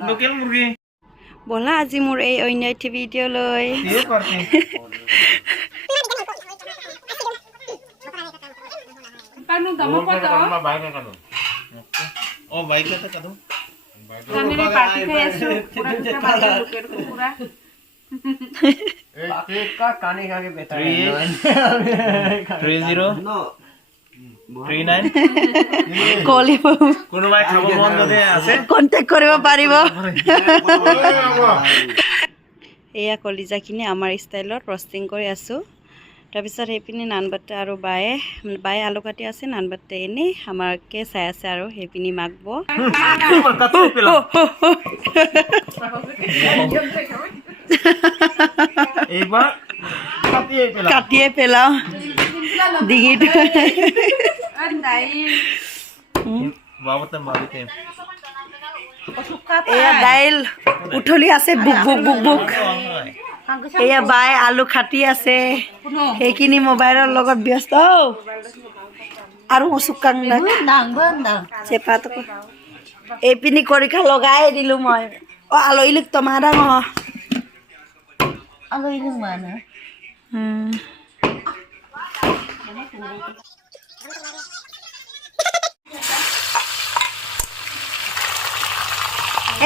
Local মুৰগি বলা আজি মোৰ এই অন্যায় ভিডিও লই থ্ৰী কোনোবাই খাব মন যদি আছে? কণ্টেক্ট কৰিব পাৰিব। এয়া কলিজাখিনি আমাৰ ষ্টাইলত ৰষ্টিং কৰি আছোঁ। তাৰপিছত সেইপিনি নানবাটে আৰু বায়ে বায়ে আলু কাটি আছে নানবাটে এনেই আমাকে চাই আছে আৰু সেইপিনি মাকব কাটিয়ে পেলাওঁ। ডিঙিটো এয়া দাইল উঠলি আছে বুক বুক বুক বুক এয়া বাই আলু কাটি আছে সেইখিনি মোবাইলৰ লগত ব্যস্ত। আৰু চুকাং চেপাটো এইপিনি খৰিকা লগাই দিলোঁ মই। অঁ আলহীলোক টমা ডাঙৰ। উম।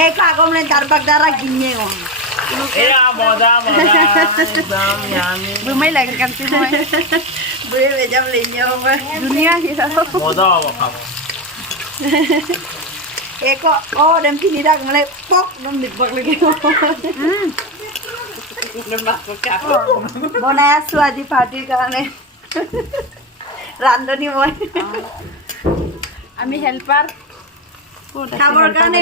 এই কাগম নে দারবাগ দ্বারা গিনে গম এয়া মজা মজা একদম ইয়ামি। বুমাই লাগে কান্তি মই। বুয়ে বেজাম লেনে হবে দুনিয়া মজা হ'ব খাব। কাৰণে। ৰান্ধনি মই। আমি হেল্পাৰ। খাবৰ কাৰণে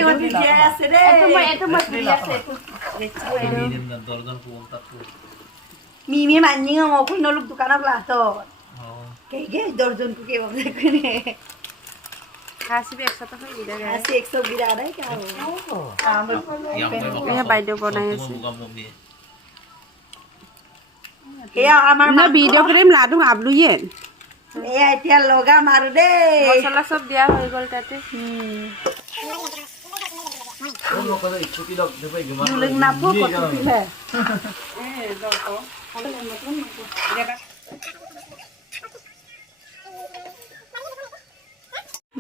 আছে দেই দৰ্জন কোনটাত মিমি মানি মই খুন লোক দোকানত লাহত কে কে দৰ্জনটো কে বলে কোনে। খাচিবি একসাথে হৈ গ'লে আছে একশো বিৰা নাই কা বাইদেউ বনাই আছে। এয়া আমাৰ না ভিডিঅ' ফ্ৰেম লাডু আবলুয়ে। এয়া এতিয়া লগাম আৰু দেই। মছলা চব দিয়া হৈ গ'ল তাতে।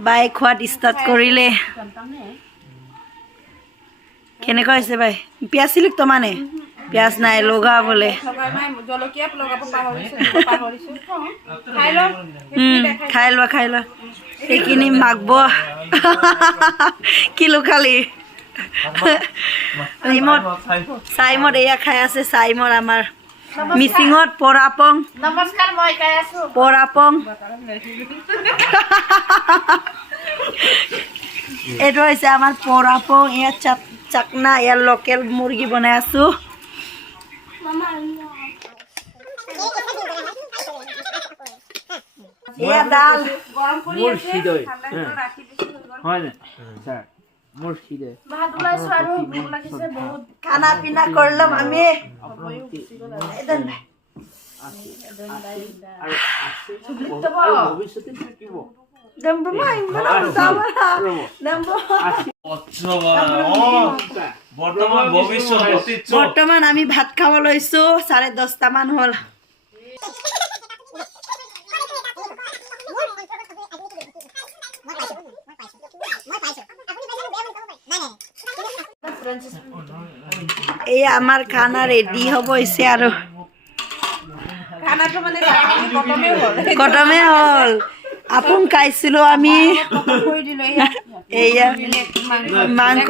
বাই খোৱাত ষ্টাৰ্ট কৰিলে। কেনেকুৱা হৈছে বাই? পিঁয়াজ চিলিক মানে পিঁয়াজ নাই লগা বোলে। খাই লোৱা খাই লোৱা। সেইখিনি মাগব। কিলো খালি? চাইমত। চাইমত এয়া খাই আছে চাইমত আমাৰ। মিচিঙত পৰাপং। নমস্কাৰ মই খাই আছোঁ। পৰাপং। এইটো হৈছে আমাৰ পৰাপং ইয়াত চাকনা ইয়াৰ লোকেল মুৰ্গী বনাই আছোঁ। ডাল হয়। বহুত খানা পিনা কৰিলাম আমি। এদিন আৰু আছে আৰু ভৱিষ্যতে থাকিব Dembo mai, mana sama বৰ্তমান আমি ভাত খাব লৈছো চাৰে দহটামান হ'ল। এই আমাৰ খানা ৰেডি হ'ব হৈছে আৰু। খানাটো মানে কটমে হ'ল। আপোন খাইছিলো আমি। এয়া মাংস।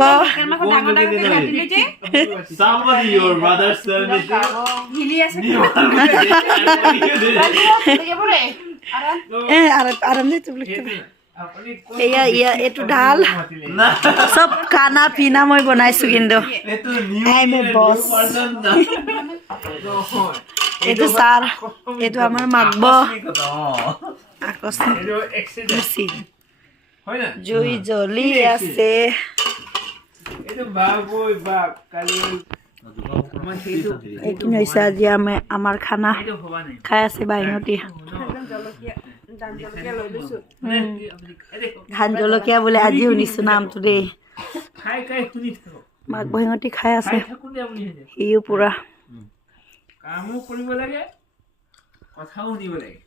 এয়া ইয়া এইটো ডাল। চব খানা পিনা মই বনাইছো কিন্তু। এইটো I am এইটো ছাৰ। এইটো আমাৰ মাগব লুচি। হয় নে? জুই জ্বলি আছে। এইখিনি হৈছে আজি আমি আমাৰ খানা খাই আছে বাইহঁতি ধান জলকীয়া বোলে আজি শুনিছো নামটো দেই। খাই খাই শুনি মাক বহিঙতি খাই আছে। সিও পুৰা। কামো কৰিব লাগে কথাও শুনিব লাগে।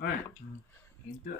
হয় কিন্তু